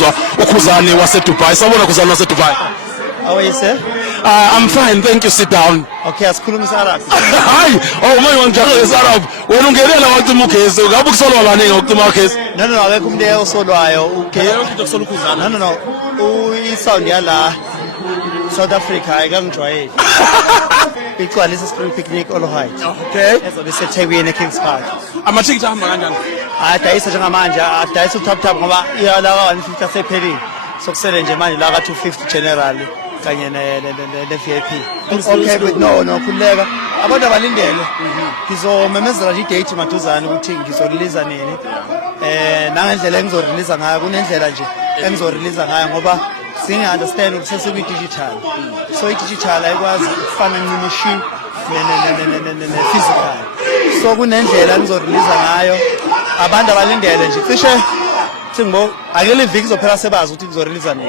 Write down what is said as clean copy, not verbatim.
insizwa uKhuzani waseDubai. Sawubona Khuzani waseDubai. How are you, sir? I'm fine, thank you. Sit down. Okay, asikhuluma isArabhi. Hayi, manje ngijaka ngeSarab. Wena ungenela wacima ugesi. Ngabe kusolwa abaningi ngokucima ugesi. No, akekho umuntu osolwayo. Okay. Into kusola uKhuzani. No. I-sound yala South Africa ayikangijwayeli. Igcwalisa spring picnic Olohheight. Okay. Ezobe seThekwini eKings Park. Ama-ticket ahamba kanjani? Adayisa njengamanje, adayisa uThaphuthaphu ngoba iyala ka-150 asephelile. Sokusele nje manje la ka-250 general kanye ne-VIP. Okay, but no khuleka. Abantu abalindele. Ngizomemezela nje i-date maduzane ukuthi ngizorelease nini. Nangendlela engizorelease ngayo kunendlela nje engizorelease ngayo ngoba singa-understand ukuthi sesikwi-digital. So i-digital ayikwazi ukufana ne-machine ne-physical. So kunendlela engizorelease ngayo. Abantu abalindele nje cishe singbo akele iviki izophela sebazi ukuthi ngizorelease nini.